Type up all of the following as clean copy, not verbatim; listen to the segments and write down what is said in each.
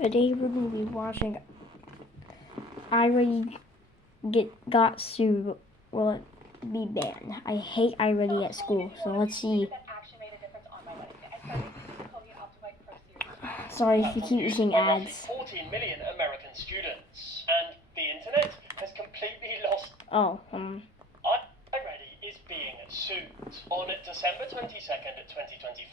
Today we're going to be watching I Already got sued. Will it be banned? I hate I Already at school, so let's see. Sorry if you keep using ads. 14 million American students, and the internet has completely lost. iReady is being sued. On December 22nd, 2025,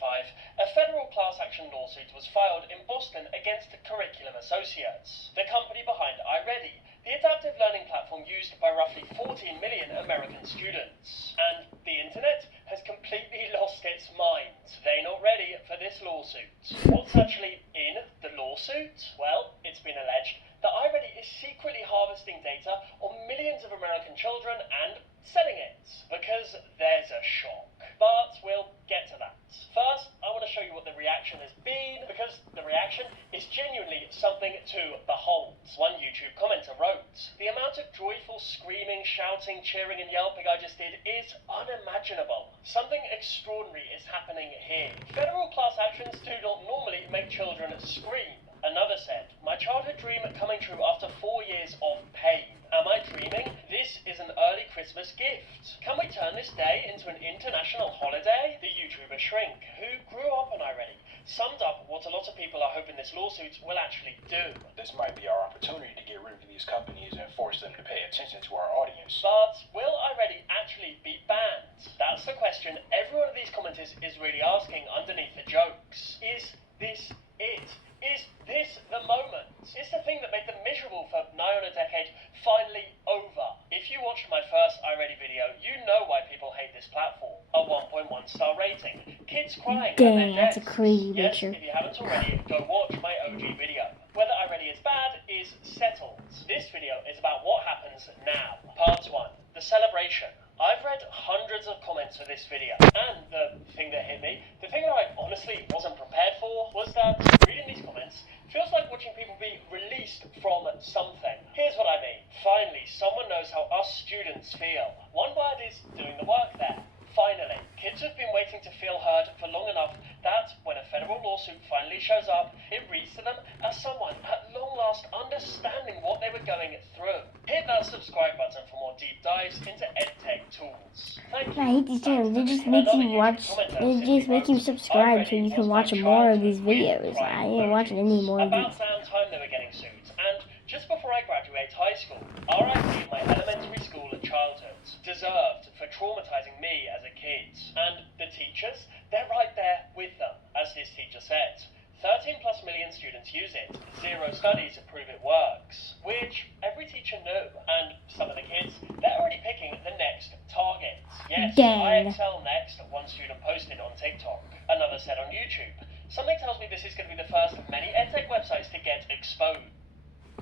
a federal class action lawsuit was filed in Boston against Curriculum Associates, the company behind iReady, the adaptive learning platform used by roughly 14 million American students. And the internet has completely lost its mind. They're not ready for this lawsuit. What's actually in the lawsuit? Well, it's been alleged that iReady is secretly harvesting data on millions of American children and selling it, because there's a shock. But we'll get to that. First, I want to show you what the reaction has been, because the reaction is genuinely something to behold. One YouTube commenter wrote, "The amount of joyful screaming, shouting, cheering and yelping I just did is unimaginable. Something extraordinary is happening here. Federal class actions do not normally make children scream." Another said, "My childhood dream coming true after 4 years of pain. Am I dreaming? This is an early Christmas gift. Can we turn this day into an international holiday?" The YouTuber Shrink, who grew up on iReady, summed up what a lot of people are hoping this lawsuit will actually do. This might be our opportunity to get rid of these companies and force them to pay attention to our audience. But will iReady actually be banned? That's the question every one of these commenters is really asking underneath the jokes. Is this it? Is this the moment? Is the thing that made them miserable for nigh on a decade finally over? If you watched my first iReady video, you know why people hate this platform. A 1.1 star rating. Kids crying. Dang, that's a crazy yes, picture. If you haven't already, go watch my OG video. Whether iReady is bad is settled. This video is about what happens now. Part 1. The celebration. I've read hundreds of comments for this video, and the thing that hit me, the thing that I honestly wasn't prepared for, was that reading these comments feels like watching people be released from something. Here's what I mean. Finally, someone knows how us students feel. One word is doing the work there. Finally, kids have been waiting to feel heard for long enough that when a federal lawsuit finally shows up, it reads to them as someone at long last understanding what they were going through. Hit that subscribe button for more deep dives into EdTech tools. Thank you. I hate these channels. They just make you watch. They just make you subscribe so you can watch more of these videos. I ain't watching any more of About these. damn time they were getting sued. And just before I graduate high school, RIP my elementary school childhood, deserved for traumatizing me as a kid. And the teachers, they're right there with them. As this teacher said, 13 plus million students use it. 0 studies prove it works. Which every teacher knew. And some of the kids, they're already picking the next target. Yes, Dang. I excel next, one student posted on TikTok. Another said on YouTube. Something tells me this is going to be the first of many EdTech websites to get exposed.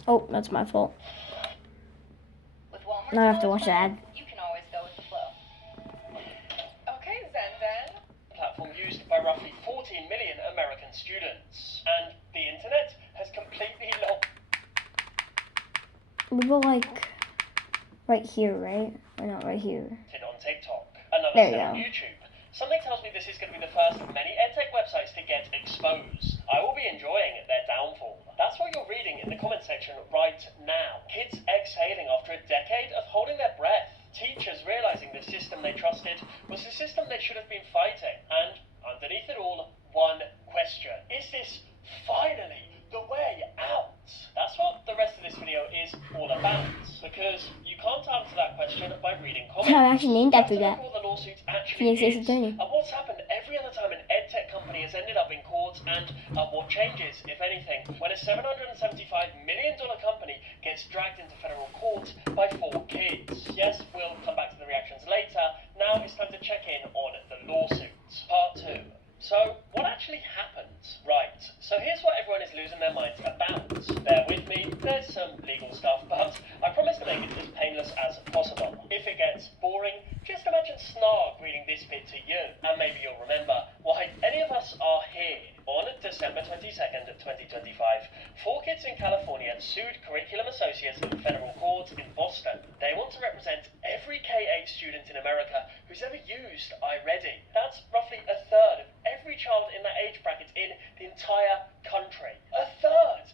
Oh, that's my fault. With Walmart's Now I have to watch college the ad. plan, you can always go with the flow. Okay, Zen. Platform used by roughly 14 million American students. And the internet has completely lost. We go like right here, right? Or not right here. it on TikTok. Another There you said on go. YouTube. Something tells me this is going to be the first of many EdTech websites to get exposed. I will be enjoying their downfall. That's what you're reading in the comment section right now. Kids exhaling after a decade of holding their breath. Teachers realizing the system they trusted was the system they should have been fighting. And underneath it all, one question. Is this finally the way out? That's what the rest of this video is all about. Because you can't answer that question by reading comments. I'm actually named after You have that. to look at what the lawsuit actually Phoenix Ace is. Attorney. And what's happened every other time an EdTech company has ended up in court, and what changes, if anything, when a $775 million company gets dragged into federal court by 4 kids. Yes, we'll come back to the reactions later. Now it's time to check in on the lawsuit. Part 2. So, what actually happened? Right, so here's what everyone is losing their minds about. Bear with me, there's some legal stuff, but I promise to make it as painless as possible. If it gets boring, just imagine Snarg reading this bit to you, and maybe you'll remember why any of us are here. On December 22nd, 2025, 4 kids in California sued Curriculum Associates in federal court in Boston. They want to represent every K-8 student in America who's ever used iReady. That's roughly a third of every child in that age bracket in the entire country. A third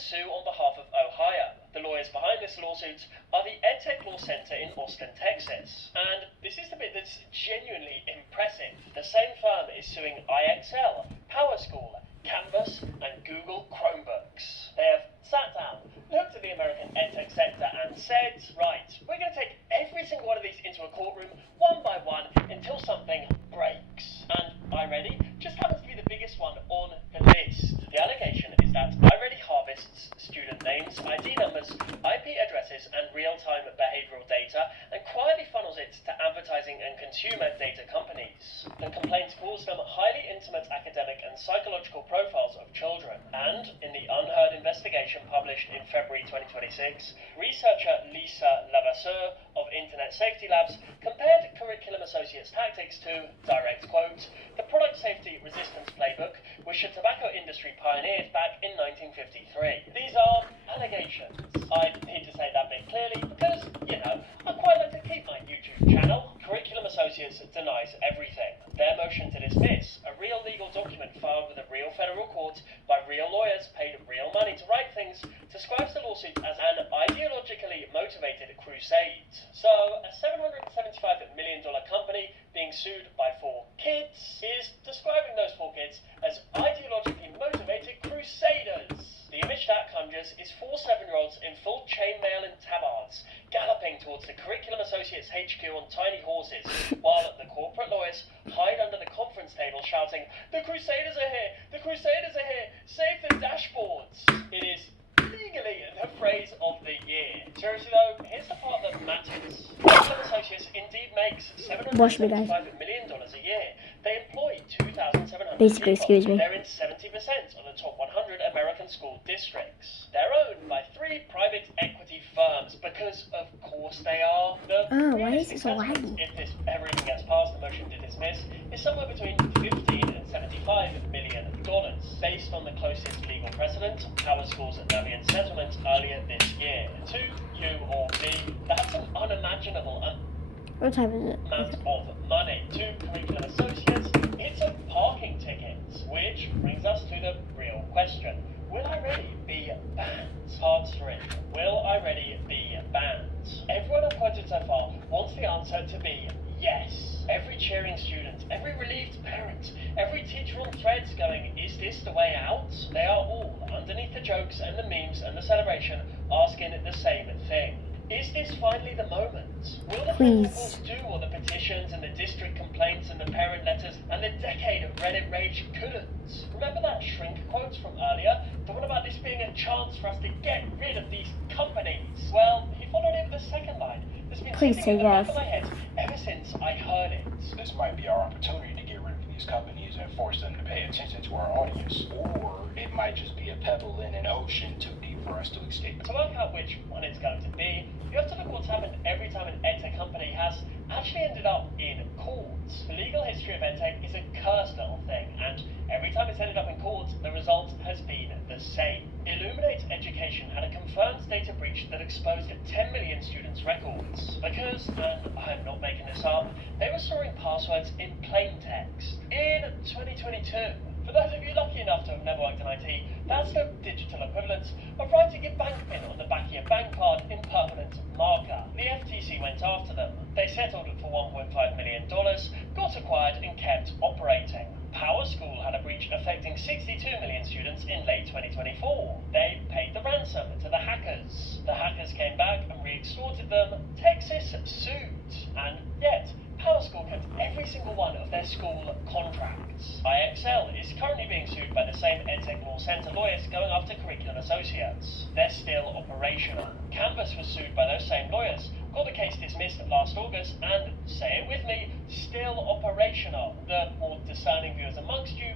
sue on behalf of Ohio. The lawyers behind this lawsuit are the EdTech Law Center in Austin, Texas. And this is the bit that's genuinely impressive. The same firm is suing IXL, PowerSchool, Canvas, and Google Chromebooks. They have sat down, looked at the American EdTech sector and said, right, we're going to take every single one of these into a courtroom, one by one, until something breaks. And iReady just happens to be the biggest one on the list. The allegation is that iReady harvests student names, ID numbers, IP addresses, and real-time behavioral data, and quietly funnels it to advertising and consumer data companies. The complaints calls them highly intimate academic and psychological profiles of children. And in the unheard investigation published in February 2026, researcher Lisa Lavasseur of Internet Safety Labs compared Curriculum Associates' tactics to, direct quote, the product safety resistance playbook which the tobacco industry pioneered back in 1953. These are allegations. I need to say that bit clearly because, you know, I quite like to keep my YouTube channel. Curriculum Associates denies everything. Their motion to dismiss, a real legal document filed with a real federal court by real lawyers paid real money to write things, describes the lawsuit as an ideologically motivated crusade. So, a $775 million company being sued by 4 kids is describing those 4 kids as ideologically motivated crusaders. The image that conjures is 4 7-year-olds in full chainmail and tabards, galloping towards the Curriculum Associates HQ on tiny horses, while the corporate lawyers hide under the conference table shouting, "The Crusaders are here! The Crusaders are here! Save the dashboards!" It is legally the phrase of the year. Seriously though, here's the part that matters. Curriculum Associates indeed makes Watch me, guys. $775 million a year. They employ 2,700 Basically, people. excuse me. They're in 70% of the top 100 American school districts. They're owned by 3 private equity firms because, of course, they are. The why is it so realistic laggy? if this everything gets past the motion to dismiss, is somewhere between 15 and $75 million, based on the closest legal precedent, PowerSchool's Navian settlement earlier this year. To you or me, that's an unimaginable What time is it? amount of money. To Curriculum Associates, it's a parking ticket. Which brings us to the real question. Will iReady be banned? Part 3. Will iReady be banned? Everyone I've quoted so far wants the answer to be yes. Every cheering student, every relieved parent, every teacher on threads going, is this the way out? They are all, underneath the jokes and the memes and the celebration, asking the same thing. Is this finally the moment? Will the principals do all the petitions and the district complaints and the parent letters and the decade of Reddit rage couldn't? Remember that shrink quote from earlier? The one about this being a chance for us to get rid of these companies? Well, he followed it with the second line. That's been Please sitting in say the back yes. of my head ever since I heard it. This might be our opportunity to get rid of these companies and force them to pay attention to our audience. Or it might just be a pebble in an ocean too deep for us to escape. To work out which one it's going to be, you have to look what's happened every time an EdTech company has actually ended up in courts. The legal history of EdTech is a cursed little thing, and every time it's ended up in court, the result has been the same. Illuminate Education had a confirmed data breach that exposed 10 million students' records. Because, and I'm not making this up, they were storing passwords in plain text. In 2022, for those of you lucky enough to have never worked in IT, that's the digital equivalent of writing your bank PIN on the back of your bank card in permanent marker. The FTC went after them. They settled for $1.5 million, got acquired and kept operating. PowerSchool had a breach affecting 62 million students in late 2024. They paid the ransom to the hackers. The hackers came back and re-extorted them. Texas sued. And yet, PowerSchool kept every single one of their school contracts. IXL is currently being sued by the same EdTech Law Center lawyers going after Curriculum Associates. They're still operational. Canvas was sued by those same lawyers, got the case dismissed last August, and, say it with me, still operational. The more discerning viewers amongst you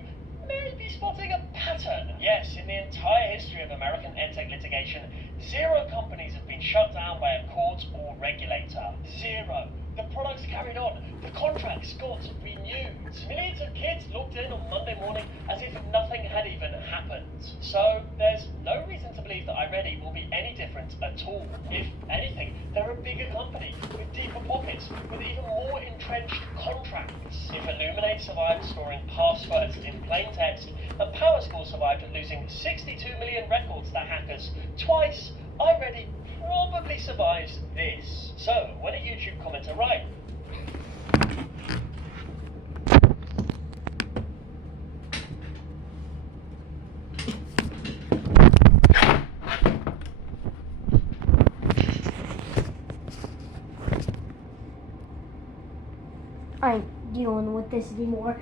may be spotting a pattern. Yes, in the entire history of American EdTech litigation, 0 companies have been shut down by a court or regulator. 0. The products carried on. The contracts got renewed. Millions of kids logged in on Monday morning as if nothing had even happened. So there's no reason to believe that iReady will be any different at all. If anything, they're a bigger company with deeper pockets, with even more entrenched contracts. If Illuminate survived storing passwords in plain text, and PowerSchool survived losing 62 million records to hackers twice, iReady probably survives this. So, when a YouTube commenter writes, I ain't dealing with this anymore.